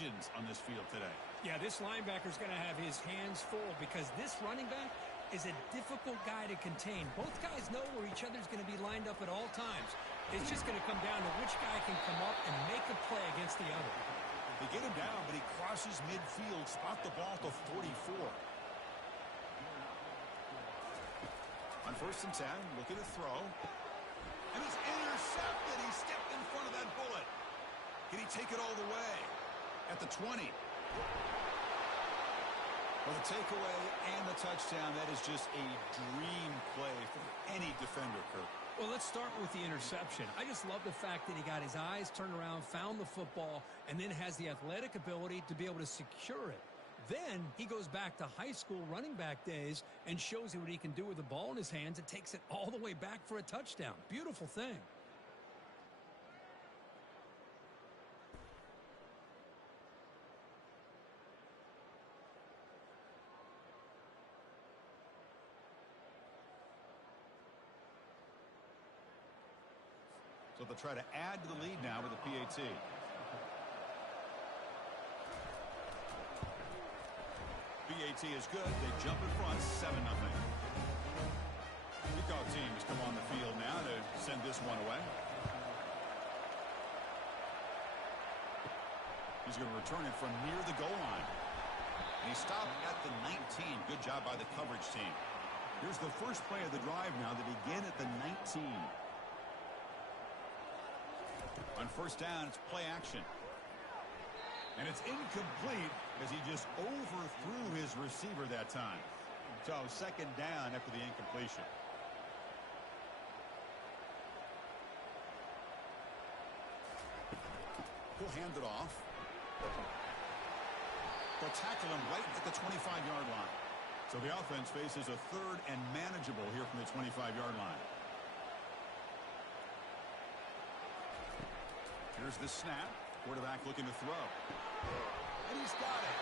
legends on this field today. Yeah, this linebacker's going to have his hands full because this running back is a difficult guy to contain. Both guys know where each other's going to be lined up at all times. It's just going to come down to which guy can come up and make a play against the other. They get him down, but he crosses midfield, spot the ball to 44. On 1st and 10, looking to throw. And it's intercepted. He stepped in front of that bullet. Can he take it all the way? At the 20. Well, the takeaway and the touchdown, that is just a dream play for any defender, Kirk. Well, let's start with the interception. I just love the fact that he got his eyes turned around, found the football, and then has the athletic ability to be able to secure it. Then he goes back to high school running back days and shows you what he can do with the ball in his hands and takes it all the way back for a touchdown. Beautiful thing. So they'll try to add to the lead now with a PAT. PAT is good. They jump in front, 7-0. Kickoff team has come on the field now to send this one away. He's going to return it from near the goal line. And he stopped at the 19. Good job by the coverage team. Here's the first play of the drive now. They begin at the 19. On 1st down, it's play action. And it's incomplete as he just overthrew his receiver that time. So 2nd down after the incompletion. He'll hand it off. They'll tackle him right at the 25-yard line. So the offense faces a 3rd and manageable here from the 25-yard line. Here's the snap. Quarterback looking to throw. And he's got it.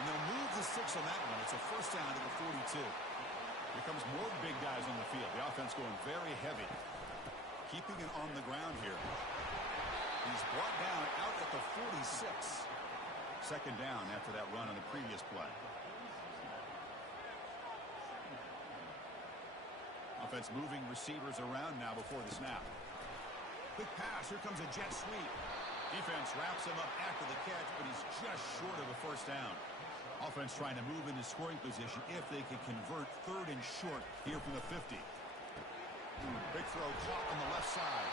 And they'll move the 6 on that one. It's a 1st down to the 42. Here comes more big guys on the field. The offense going very heavy. Keeping it on the ground here. He's brought down out at the 46. 2nd down after that run on the previous play. Offense moving receivers around now before the snap. Quick pass. Here comes a jet sweep. Defense wraps him up after the catch, but he's just short of a 1st down. Offense trying to move into scoring position if they can convert 3rd and short here from the 50. Big throw caught on the left side.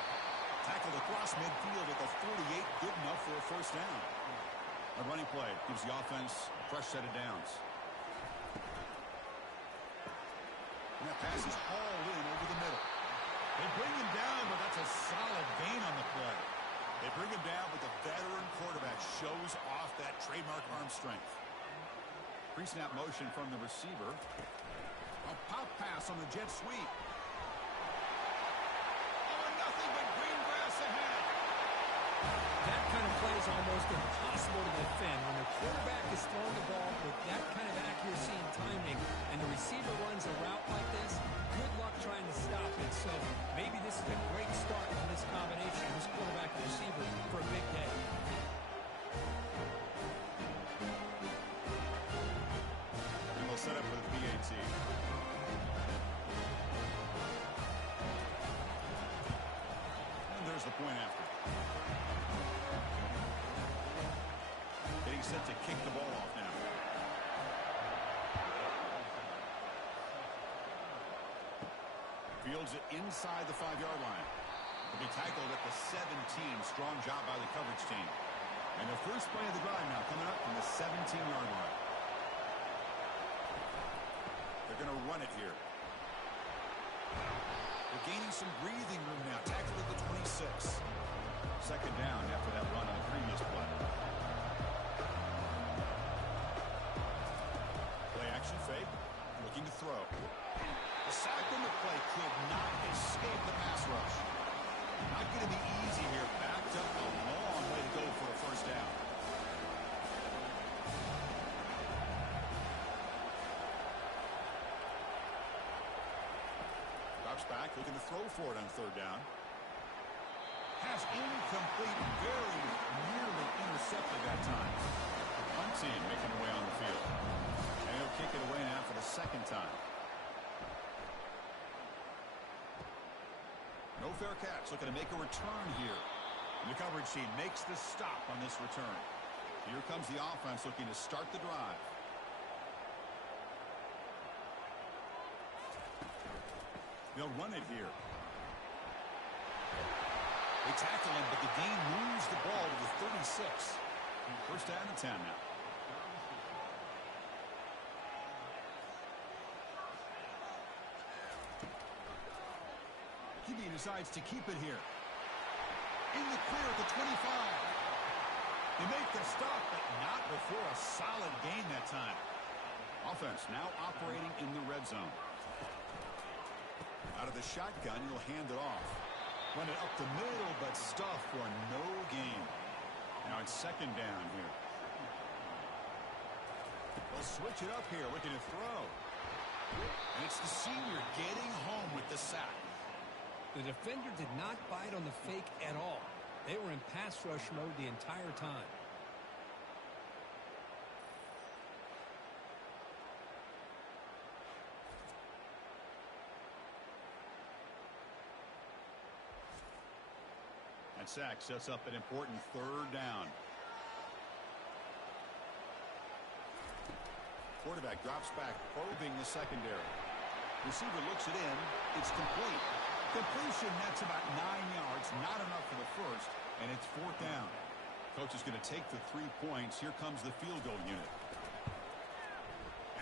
Tackled across midfield at the 48. Good enough for a 1st down. A running play gives the offense a fresh set of downs. And that pass is hauled in over the middle. They bring him down, but that's a solid gain on the play. They bring him down, but the veteran quarterback shows off that trademark arm strength. Pre-snap motion from the receiver. A pop pass on the jet sweep. Oh, nothing but green grass ahead. That kind of play is almost impossible to defend. When the quarterback is throwing the ball with that kind of accuracy and timing, and the receiver runs a route like this, good luck trying to stop it. So maybe this is a great start for this combination, this quarterback and receiver, for a big day. And they'll set up with a PAT. And there's the point after. Getting set to kick the ball off now. Fields it inside the 5-yard line. He'll be tackled at the 17. Strong job by the coverage team. And the first play of the drive now coming up from the 17-yard line. They're going to run it here. They're gaining some breathing room now. Tackled at the 26. 2nd down after that run on the previous play. Play action fake. Looking to throw. The sack on the play could not escape the pass rush. Not going to be easy here. Backed up a long way to go for a 1st down. Drops back, looking to throw for it on 3rd down. Pass incomplete, very nearly intercepted that time. No fair catch. Looking to make a return here. And the coverage team makes the stop on this return. Here comes the offense looking to start the drive. They'll run it here. They tackle him, but the gain moves the ball to the 36. First down and 10 now. He decides to keep it here. In the clear at the 25. They make the stop, but not before a solid gain that time. Offense now operating in the red zone. Out of the shotgun, he'll hand it off. Run it up the middle, but stuff for no gain. Now it's second down here. They'll switch it up here, looking to throw. And it's the senior getting home with the sack. The defender did not bite on the fake at all. They were in pass rush mode the entire time. That sack sets up an important third down. Quarterback drops back, probing the secondary. Receiver looks it in. It's complete. Completion, that's about 9 yards. Not enough for the first, and it's fourth down. Coach is going to take the 3 points. Here comes the field goal unit.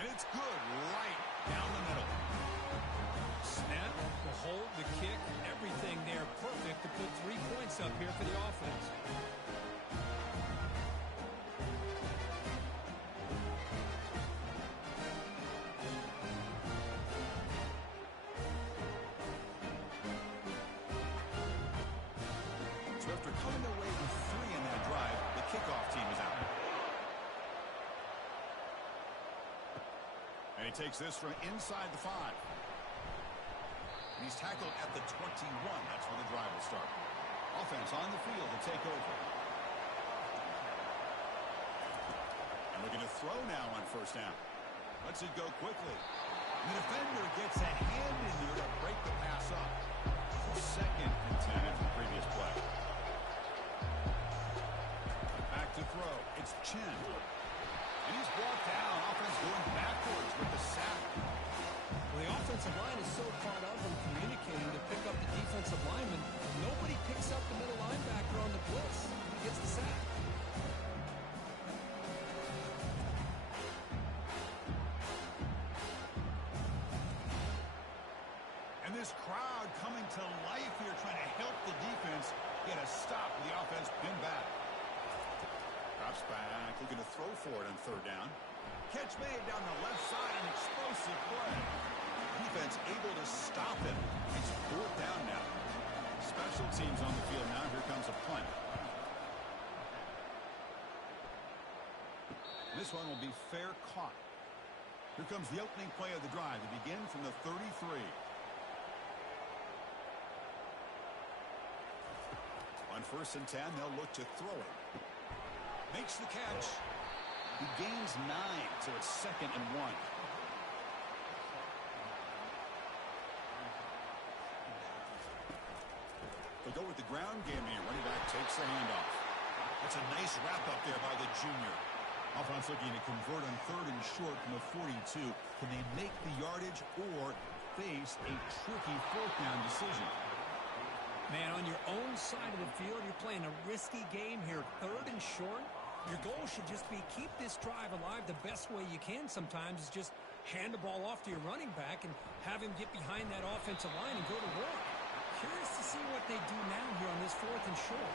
And it's good right down the middle. Snap, the hold, the kick, everything there perfect to put 3 points up here for the offense. So after coming away with 3 in that drive, the kickoff team is out. And he takes this from inside the 5. And he's tackled at the 21. That's where the drive will start. Offense on the field to take over. And looking to throw now on first down. Lets it go quickly. And the defender gets a hand in there to break the pass up. So second and 10 after the previous play. Back to throw. It's Chen. And he's brought down. Offense going backwards with the sack. Well, the offensive line is so caught up in communicating to pick up the defensive lineman. Nobody picks up the middle linebacker on the blitz. He gets the sack. And this crowd coming to life here, trying to help the defense get a stop with the offense pinned back. Drops back, looking to throw for it on third down. Catch made down the left side, an explosive play. Defense able to stop him. It's fourth down now. Special teams on the field now. Here comes a punt. This one will be fair caught. Here comes the opening play of the drive. They begin from the 33. On first and 10, they'll look to throw it. Makes the catch. He gains 9, so it's second and 1. They'll go with the ground game here. Running back takes the handoff. That's a nice wrap up there by the junior. Offense looking to convert on third and short from the 42. Can they make the yardage or face a tricky fourth down decision? Man, on your own side of the field, you're playing a risky game here. Third and short. Your goal should just be keep this drive alive the best way you can sometimes is just hand the ball off to your running back and have him get behind that offensive line and go to work. Curious to see what they do now here on this fourth and short.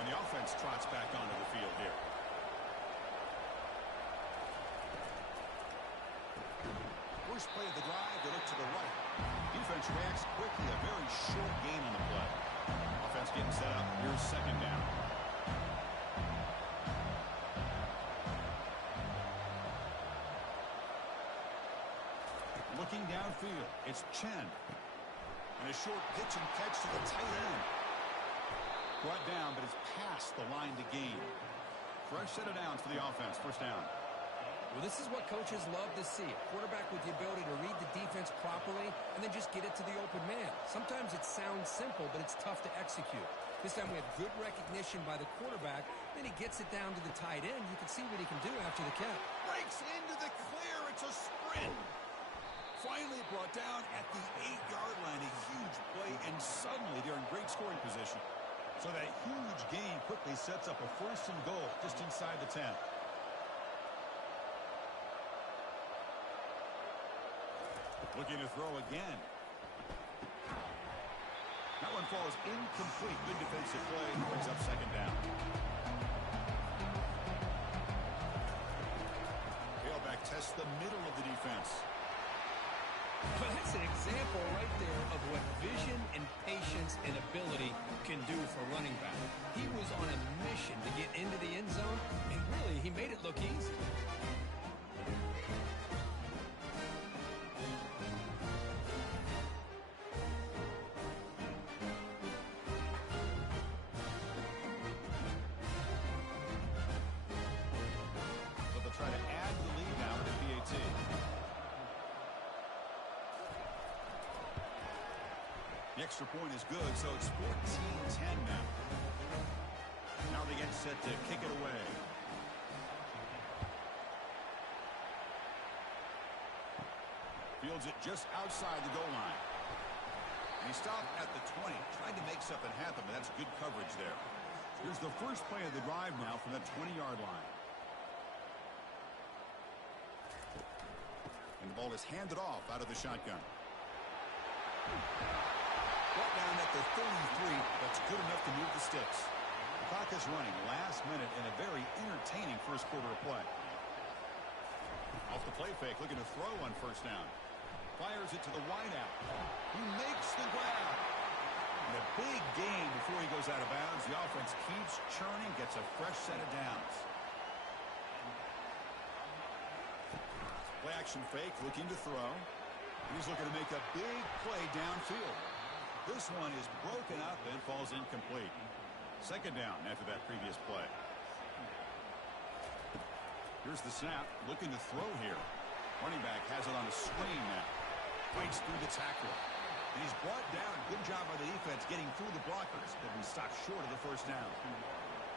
And the offense trots back onto the field here. First play of the drive, they look to the right. Defense reacts quickly, a very short gain on the play. Offense getting set up, here's second down. Looking downfield, it's Chen. And a short pitch and catch to the tight end. Brought down, but it's past the line to gain. Fresh set of downs for the offense, first down. Well, this is what coaches love to see. A quarterback with the ability to read the defense properly and then just get it to the open man. Sometimes it sounds simple, but it's tough to execute. This time we have good recognition by the quarterback. Then he gets it down to the tight end. You can see what he can do after the catch. Breaks into the clear. It's a sprint. Finally brought down at the 8-yard line. A huge play, and suddenly they're in great scoring position. So that huge gain quickly sets up a 1st and goal just inside the 10. Looking to throw again. That one falls incomplete. Good defensive play. Brings up 2nd down. Tailback tests the middle of the defense. Well, that's an example right there of what vision and patience and ability can do for running back. He was on a mission to get into the end zone, and really, he made it look easy. The extra point is good, so it's 14-10 now. Now they get set to kick it away. Fields it just outside the goal line. And he stopped at the 20, trying to make something happen, but that's good coverage there. Here's the first play of the drive now from the 20-yard line. And the ball is handed off out of the shotgun. Brought down at the 33. That's good enough to move the sticks. The clock is running last minute in a very entertaining first quarter of play. Off the play fake, looking to throw on 1st down. Fires it to the wideout. He makes the grab. And a big gain before he goes out of bounds. The offense keeps churning, gets a fresh set of downs. Play action fake, looking to throw. He's looking to make a big play downfield. This one is broken up and falls incomplete. 2nd down after that previous play. Here's the snap, looking to throw here. Running back has it on a screen now. Fights through the tackle. And he's brought down. Good job by the defense getting through the blockers, but he stopped short of the 1st down.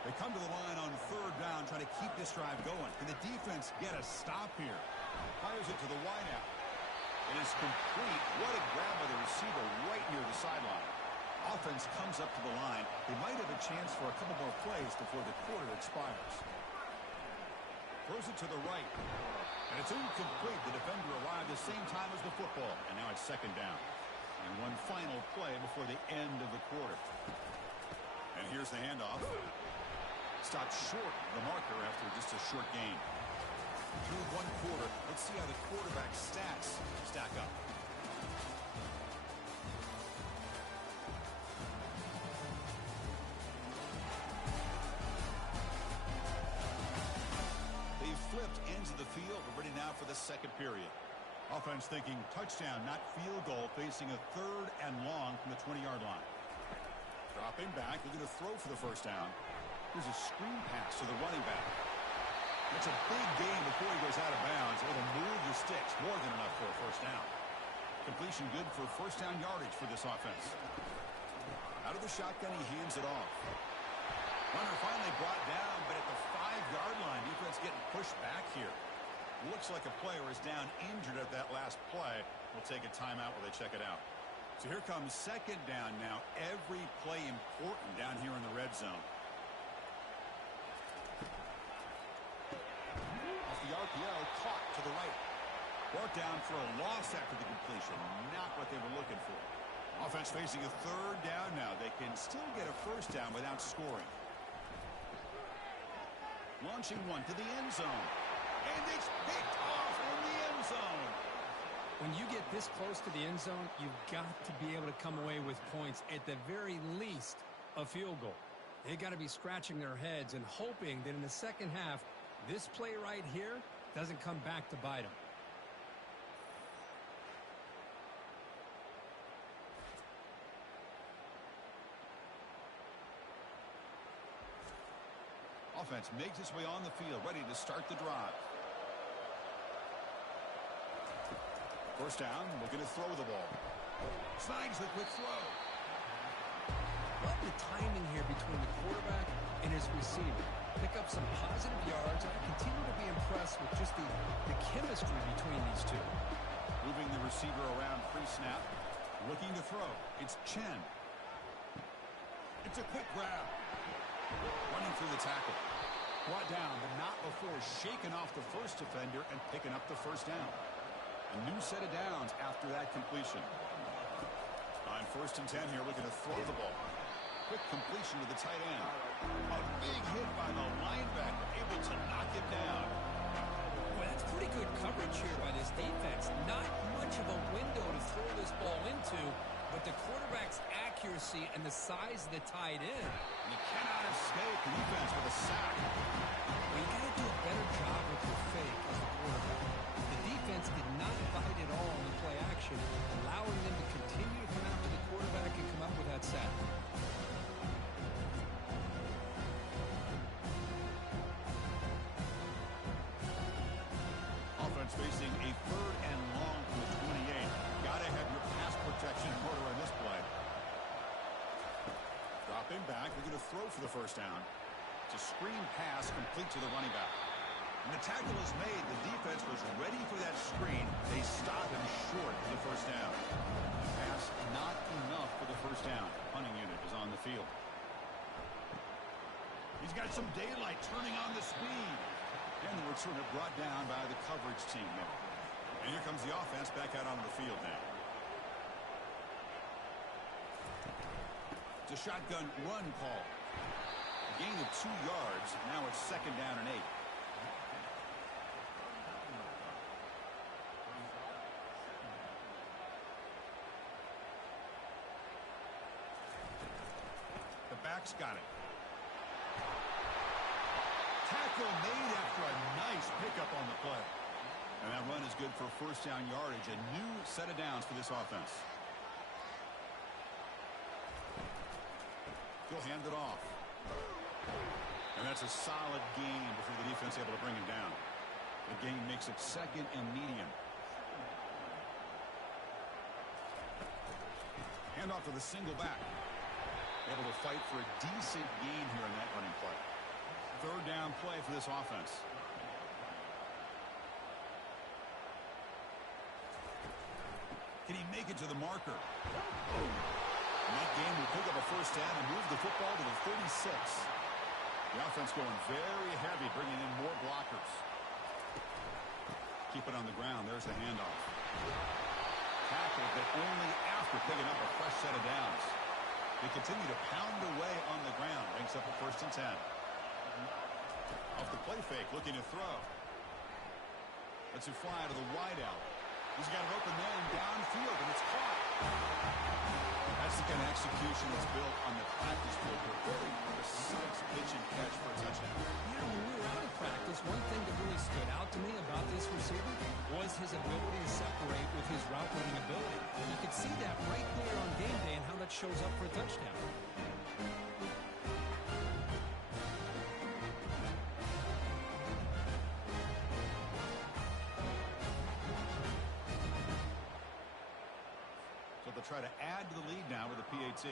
They come to the line on 3rd down, trying to keep this drive going. Can the defense get a stop here? Fires it to the wideout. It is complete. What a grab by the receiver right near the sideline. Offense comes up to the line. They might have a chance for a couple more plays before the quarter expires. Throws it to the right. And it's incomplete. The defender arrived the same time as the football. And now it's 2nd down. And one final play before the end of the quarter. And here's the handoff. Stopped short of the marker after just a short gain. Through 1 quarter, let's see how the quarterback's stats stack up. They've flipped ends of the field. We're ready now for the 2nd period. Offense thinking touchdown, not field goal, facing a 3rd and long from the 20-yard line. Dropping back, looking to throw for the 1st down. Here's a screen pass to the running back. That's a big gain before he goes out of bounds. It'll move the sticks, more than enough for a 1st down. Completion good for 1st down yardage for this offense. Out of the shotgun, he hands it off. Runner finally brought down, but at the 5-yard line, defense getting pushed back here. Looks like a player is down injured at that last play. We'll take a timeout while they check it out. So here comes 2nd down now. Every play important down here in the red zone. The RPO caught to the right. Brought down for a loss after the completion. Not what they were looking for. Offense facing a 3rd down now. They can still get a 1st down without scoring. Launching one to the end zone. And it's picked off in the end zone. When you get this close to the end zone, you've got to be able to come away with points, at the very least, a field goal. They got to be scratching their heads and hoping that in the 2nd half, this play right here doesn't come back to bite them. Offense makes its way on the field, ready to start the drive. First down, looking to throw the ball. Slides the quick throw. Love the timing here between the quarterback and his receiver. Pick up some positive yards, and I continue to be impressed with just the chemistry between these two. Moving the receiver around pre-snap. Looking to throw. It's Chen. It's a quick grab. Running through the tackle. Brought down, but not before shaking off the first defender and picking up the first down. A new set of downs after that completion. On 1st and 10 here, looking to throw the ball. Quick completion to the tight end. A big hit by the linebacker, able to knock it down. Boy, that's pretty good coverage here by this defense. Not much of a window to throw this ball into, but the quarterback's accuracy and the size of the tight end. And you cannot escape the defense with a sack. Well, you got to do a better job with your fake as the quarterback. The defense did not bite at all in the play action, allowing them to continue to come after the quarterback and come up with that sack. Offense facing a 3rd and long from the 28. Got to have your pass protection in order on this play. Dropping back, we're going to throw for the first down. It's a screen pass complete to the running back. And the tackle is made. The defense was ready for that screen. They stop him short for the first down. Pass not enough for the first down. Punting unit is on the field. He's got some daylight turning on the speed. And the returner brought down by the coverage team there. And here comes the offense back out onto the field now. It's a shotgun run call. A gain of 2 yards. Now it's 2nd down and 8. The back's got it. Tackle made after a nice pickup on the play. And that run is good for first down yardage. A new set of downs for this offense. He'll hand it off. And that's a solid gain before the defense able to bring him down. The gain makes it 2nd and medium. Hand off to the single back. Able to fight for a decent gain here in that running play. 3rd down play for this offense. Can he make it to the marker? And that game will pick up a first down and move the football to the 36. The offense going very heavy, bringing in more blockers. Keep it on the ground. There's the handoff. Tackle, but only after picking up a fresh set of downs. They continue to pound away on the ground. Ranks up at 1st and 10. Off the play fake, looking to throw. Lets it fly to the wideout. He's got it open man downfield, and it's caught. That's the kind of execution that's built on the practice field. A very precise pitch and catch for a touchdown. Yeah, when we were out of practice, one thing that really stood out to me about this receiver was his ability to separate with his route running ability. And you could see that right there on game day and how that shows up for a touchdown. So they'll try to add to the lead now with a PAT.